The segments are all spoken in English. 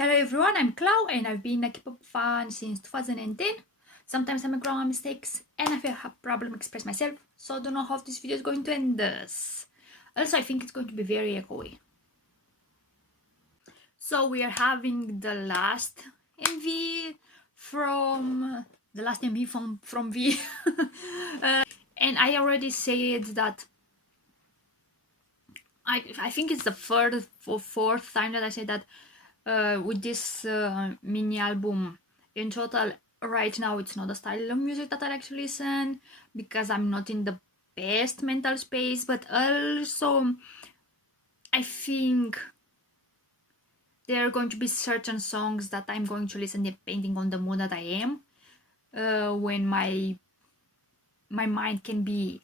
Hello everyone, I'm Clau and I've been a kpop fan since 2010. Sometimes I make wrong mistakes and I feel have problem express myself, so I don't know how this video is going to end this. Also, I think it's going to be very echoey. So we are having the last MV from V. And I already said that I think it's the third or fourth time that I say that with this mini album. In total, right now it's not a style of music that I actually listen because I'm not in the best mental space, but also I think there are going to be certain songs that I'm going to listen depending on the mood that I am, when my mind can be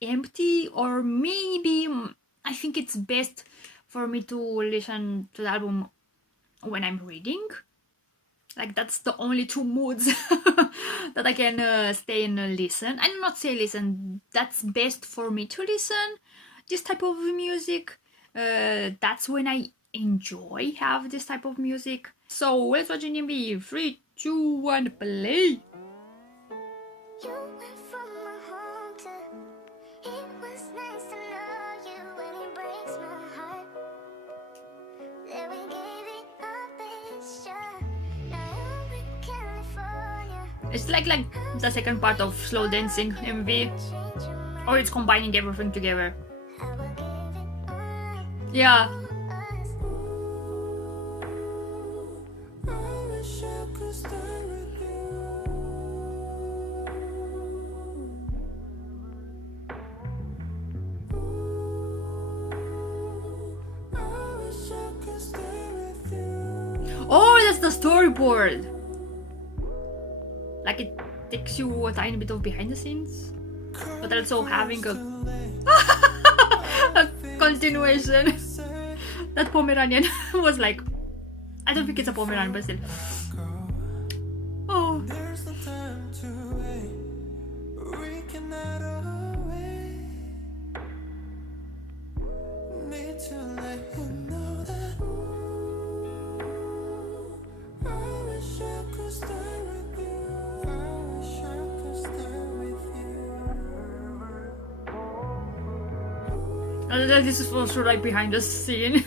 empty, or maybe I think it's best for me to listen to the album when I'm reading. Like, that's the only two moods that I can stay and listen. I do not say listen, that's best for me to listen this type of music. That's when I enjoy have this type of music. So let's watch an MV. 3, 2, 1, play. It's like the second part of Slow Dancing MV, or it's combining everything together. Yeah. Oh, that's the storyboard. Like, it takes you a tiny bit of behind the scenes, but also having a continuation. That Pomeranian was like, I don't think it's a Pomeranian, but still. Oh. This is also right behind the scene.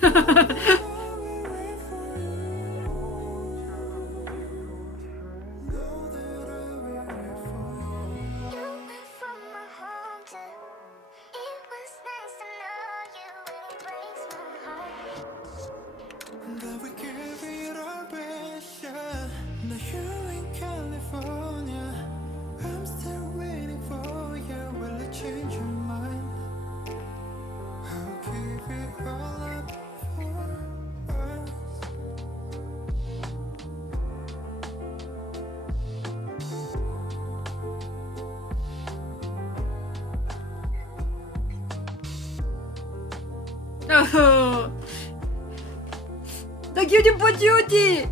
Oh, the cutie patootie!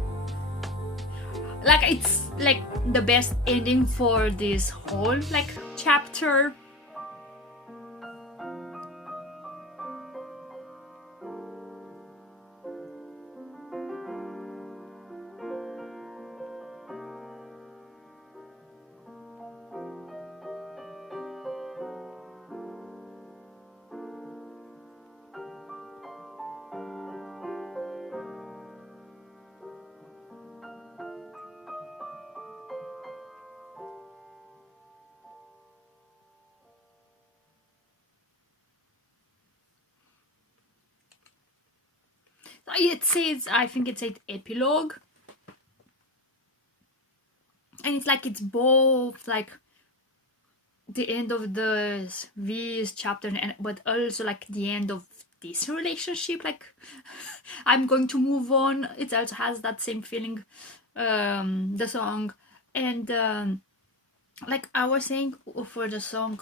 Like, it's like the best ending for this whole like chapter. It says, I think it said epilogue, and it's like it's both like the end of the V's chapter, and but also like the end of this relationship. Like, I'm going to move on. It also has that same feeling, the song. And like I was saying for the song,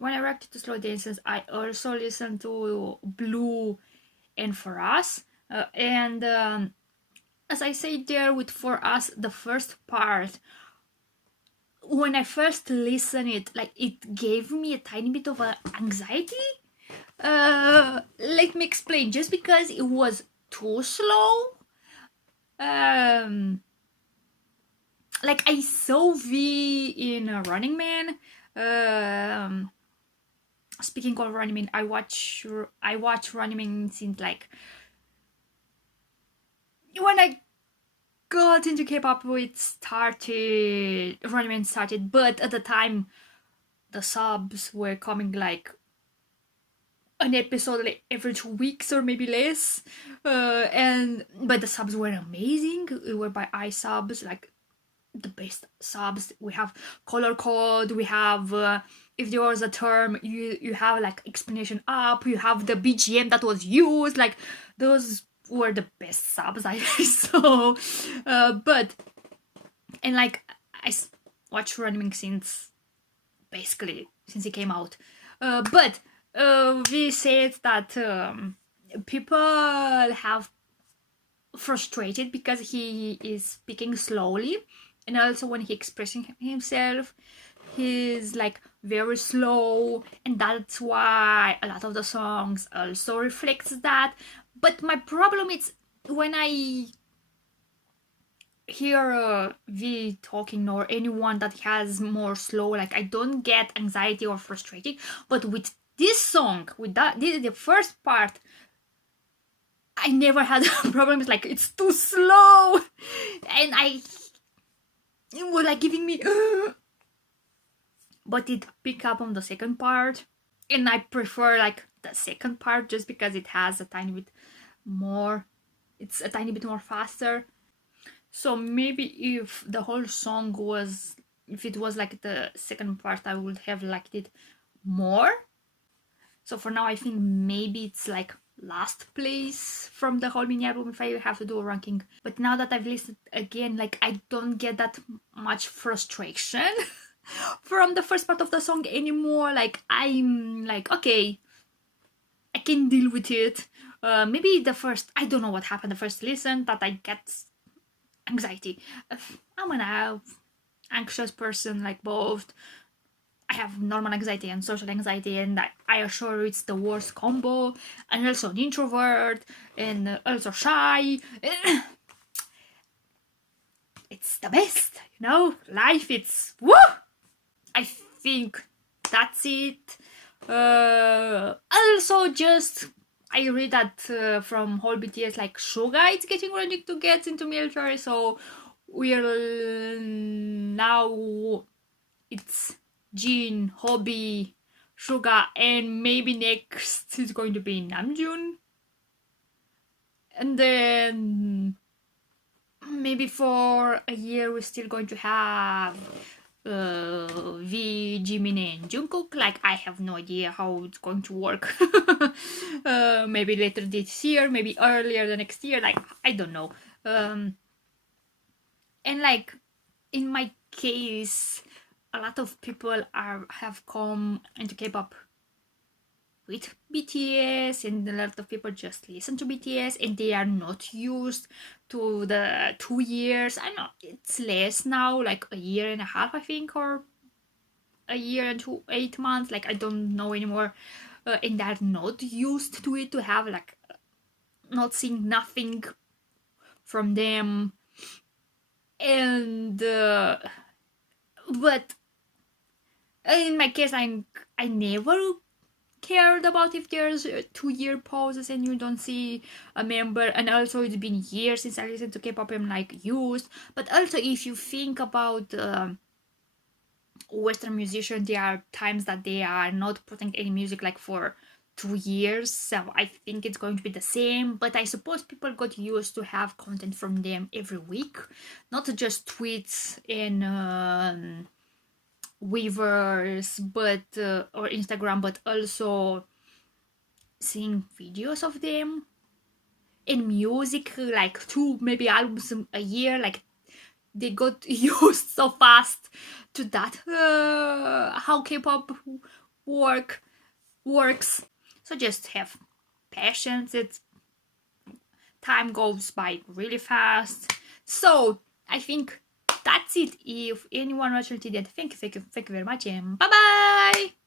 when I reacted to Slow Dances, I also listened to Blue and For Us, and as I say there with For Us, the first part, when I first listened it, like, it gave me a tiny bit of anxiety. Like, me explain. Just because it was too slow, like I saw V in Running Man. Speaking of Running Man, I watch Running Man since like when I got into K-pop. Running Man started, but at the time the subs were coming like an episode like every 2 weeks or maybe less, but the subs were amazing. It were by iSubs, like the best subs. We have color code, we have if there was a term, you have like explanation up, you have the BGM that was used, like those were the best subs I saw. But and like I watched Running since basically since it came out, but we said that people have frustrated because he is speaking slowly, and also when he expressing himself he's like very slow, and that's why a lot of the songs also reflects that. But my problem is when I hear V talking or anyone that has more slow, like I don't get anxiety or frustrated. But with this song, with that, the first part, I never had problems. Like it's too slow, and it was like giving me. But it pick up on the second part, and I prefer like the second part just because it has a tiny bit more. It's a tiny bit more faster. So maybe if the whole song was, if it was like the second part, I would have liked it more. So for now, I think maybe it's like last place from the whole mini album if I have to do a ranking. But now that I've listened again, like I don't get that much frustration from the first part of the song anymore. Like I'm like, okay, I can deal with it. Maybe the first, I don't know what happened the first listen, that I get anxiety. I'm an anxious person, like both. I have normal anxiety and social anxiety, and I assure you it's the worst combo. And also an introvert, and also shy. It's the best, you know? Life, it's woo! I think that's it. Also, just I read that from whole BTS, like Suga is getting ready to get into military, so we're now it's Jin, Hobby, Suga, and maybe next is going to be Namjoon, and then maybe for a year we're still going to have V, Jimin, and Jungkook. Like I have no idea how it's going to work. Maybe later this year, maybe earlier the next year. Like I don't know. And like in my case, a lot of people have come into K-pop with BTS, and a lot of people just listen to BTS, and they are not used to the 2 years. I know it's less now, like a year and a half, I think, or a year and 8 months. Like I don't know anymore, and they're not used to it, to have like not seeing nothing from them, and but in my case, I never cared about if there's 2 year pauses and you don't see a member. And also it's been years since I listened to K-pop, I'm like used. But also if you think about Western musicians, there are times that they are not putting any music like for 2 years, so I think it's going to be the same. But I suppose people got used to have content from them every week, not just tweets and Weavers, but or Instagram, but also seeing videos of them in music, like 2 maybe albums a year. Like they got used so fast to that, how K-pop works. So just have patience. It's time goes by really fast. So I think that's it. If anyone watched it, thank you very much, and bye bye.